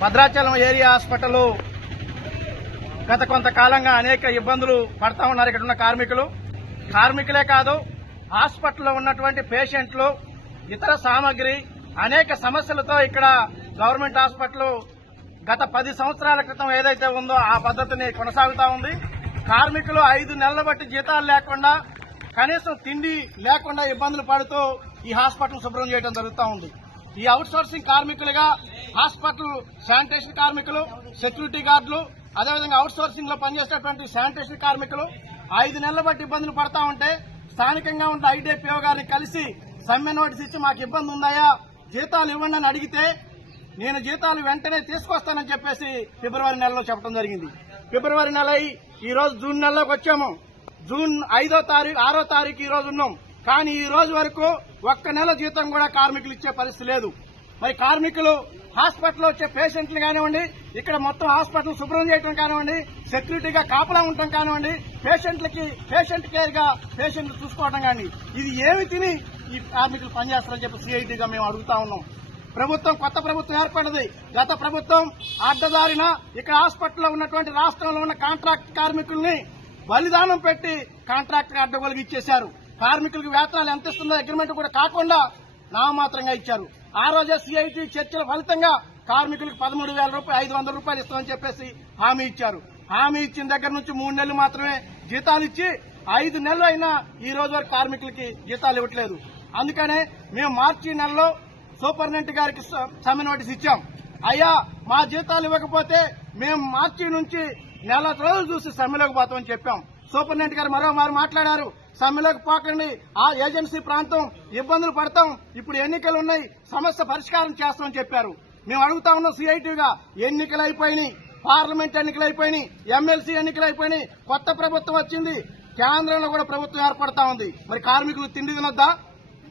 Bhadrachalam area hospital గత కొంతకాలంగా అనేక ఇబ్బందులు పడతా ఉన్నారు. ఇక్కడ ఉన్న కార్మికులే కాదు, హాస్పిటల్లో ఉన్నటువంటి పేషెంట్లు, ఇతర సామాగ్రి అనేక సమస్యలతో ఇక్కడ గవర్నమెంట్ హాస్పిటల్ గత 10 సంవత్సరాల క్రితం ఏదైతే ఉందో ఆ పద్ధతిని కొనసాగుతా ఉంది. కార్మికులు 5 నెలల బట్టి జీతాలు లేకుండా, కనీసం తిండి లేకుండా ఇబ్బందులు పడుతూ ఈ హాస్పిటల్ శుభ్రం చేయడం జరుగుతూ ఉంది. ఈ అవుట్ సోర్సింగ్ కార్మికులుగా హాస్పిటల్ శానిటేషన్ కార్మికులు, సెక్యూరిటీ గార్డులు, అదేవిధంగా అవుట్ సోర్సింగ్ లో పనిచేసేటువంటి శానిటేషన్ కార్మికులు 5 నెలల బట్టి ఇబ్బందులు పడతా ఉంటే స్థానికంగా ఉన్న ఐడీపీఓ గారిని కలిసి సమ్మె నోటీస్ ఇచ్చి మాకు ఇబ్బంది ఉందాయా, జీతాలు ఇవ్వండి అని అడిగితే నేను జీతాలు వెంటనే తీసుకొస్తానని చెప్పేసి ఫిబ్రవరి నెలలో చెప్పడం జరిగింది. ఫిబ్రవరి నెల ఈ రోజు జూన్ నెలలోకి వచ్చాము. జూన్ 6వ తారీఖు ఈ రోజు ఉన్నాం. కానీ ఈ రోజు వరకు ఒక్క నెల జీతం కూడా కార్మికులు ఇచ్చే పరిస్థితి లేదు. మరి కార్మికులు హాస్పిటల్లో వచ్చే పేషెంట్లు కానివ్వండి, ఇక్కడ మొత్తం హాస్పిటల్ శుభ్రం చేయడం కానివ్వండి, సెక్యూరిటీగా కాపలా ఉండటం కానివ్వండి, పేషెంట్ కేర్ గా పేషెంట్లు చూసుకోవడం కానీ, ఇది ఏమి తిని ఈ కార్మికులు పనిచేస్తారని చెప్పి సిఐటిగా మేము అడుగుతా ఉన్నాం. కొత్త ప్రభుత్వం ఏర్పడింది. గత ప్రభుత్వం అడ్డదారిన ఇక్కడ హాస్పిటల్లో ఉన్నటువంటి రాష్ట్రంలో ఉన్న కాంట్రాక్ట్ కార్మికుల్ని బలిదానం పెట్టి కాంట్రాక్ట్ అడ్డగోలుగా ఇచ్చేశారు. కార్మికులకు వేతనాలు ఎంత ఇస్తుందో అగ్రిమెంట్ కూడా కాకుండా నామమాత్రంగా ఇచ్చారు. ఆ రోజే సిఐటి చర్చల ఫలితంగా కార్మికులకు 13,500 రూపాయలు ఇస్తామని చెప్పేసి హామీ ఇచ్చారు. హామీ ఇచ్చిన దగ్గర నుంచి 3 నెలలు మాత్రమే జీతాలు ఇచ్చి 5 నెలలు అయినా ఈ రోజు వరకు కార్మికులకి జీతాలు ఇవ్వట్లేదు. అందుకనే మేము మార్చి నెలలో సూపరింటెండెంట్ గారికి సమ్మె నోటీస్ ఇచ్చాం. అయ్యా, మా జీతాలు ఇవ్వకపోతే మేము మార్చి నుంచి నెల రోజులు చూసి సమ్మెలోకి పోతామని చెప్పాం. సూపరింటెండెంట్ గారు మరోమారు మాట్లాడారు, సమ్మెలోకి పోకండి, ఆ ఏజెన్సీ ప్రాంతం ఇబ్బందులు పడతాం, ఇప్పుడు ఎన్నికలు ఉన్నాయి, సమస్య పరిష్కారం చేస్తామని చెప్పారు. మేము అడుగుతా ఉన్నాం సిఐటిగా, ఎన్నికలు అయిపోయినాయి, పార్లమెంట్ ఎన్నికలు అయిపోయినాయి, ఎమ్మెల్సీ ఎన్నికలు అయిపోయినాయి, కొత్త ప్రభుత్వం వచ్చింది, కేంద్రంలో కూడా ప్రభుత్వం ఏర్పడతా ఉంది. మరి కార్మికులు తిండి తినొద్దా?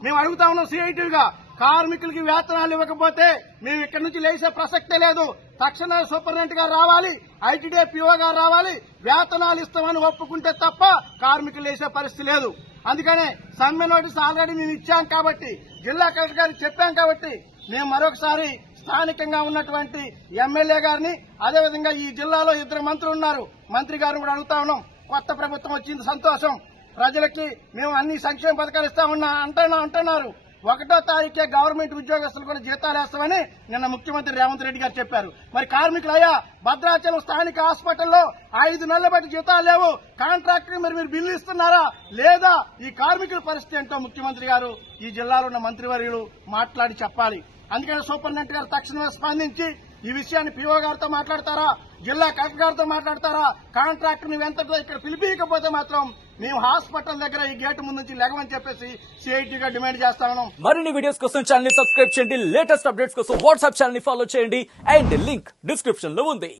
మేము అడుగుతా ఉన్నాం సిఐటిగా, కార్మికులకి వేతనాలు ఇవ్వకపోతే మేము ఇక్కడి నుంచి లేచే ప్రసక్తే లేదు. తక్షణ సూపరింటెండెంట్ గారు రావాలి, ఐటీడీపీఓ గారు రావాలి, వేతనాలు ఇస్తామని ఒప్పుకుంటే తప్ప కార్మికులు లేచే పరిస్థితి లేదు. అందుకనే సమ్మె నోటీస్ ఆల్రెడీ మేము ఇచ్చాం కాబట్టి, జిల్లా కలెక్టర్ గారికి చెప్పాం కాబట్టి, మేము మరొకసారి స్థానికంగా ఉన్నటువంటి ఎమ్మెల్యే గారిని, అదేవిధంగా ఈ జిల్లాలో 2 మంత్రులు ఉన్నారు, మంత్రి గారిని కూడా అడుగుతా ఉన్నాం. కొత్త ప్రభుత్వం వచ్చింది, సంతోషం, ప్రజలకి మేము అన్ని సంక్షేమ పథకాలు ఇస్తామన్నా అంటున్నారు. 1వ తారీఖే గవర్నమెంట్ ఉద్యోగస్తులు కూడా జీతాలు వేస్తామని నిన్న ముఖ్యమంత్రి రేవంత్ రెడ్డి గారు చెప్పారు. మరి కార్మికులు అయ్యా, భద్రాచలం స్థానిక హాస్పిటల్లో 5 నెలల బట్టి జీతాలు లేవు, కాంట్రాక్టర్ మీరు బిల్లు ఇస్తున్నారా లేదా? ఈ కార్మికుల పరిస్థితి ఏంటో ముఖ్యమంత్రి గారు, ఈ జిల్లాలో ఉన్న మంత్రివర్యులు మాట్లాడి చెప్పాలి. అందుకని సూపరింటెండెంట్ గారు తక్షణమే స్పందించి ఈ విషయాన్ని పీఓ గారితో మాట్లాడతారా, జిల్లా కలెక్టర్ గారితో మాట్లాడతారా? కాంట్రాక్టర్ ని వెంటనే ఇక్కడ పిలిపించకపోతే మాత్రం మేము హాస్పిటల్ దగ్గర ఈ గేటు ముందు నుంచి లెగమని చెప్పేసి సిఐటిగా డిమాండ్ చేస్తాను. మరిన్ని వీడియోస్ కోసం ఛానల్ ని సబ్స్క్రైబ్ చేయండి, లేటెస్ట్ అప్డేట్స్ కోసం వాట్సాప్ ఛానల్ ని ఫాలో చేయండి, అండ్ లింక్ డిస్క్రిప్షన్ లో ఉంది.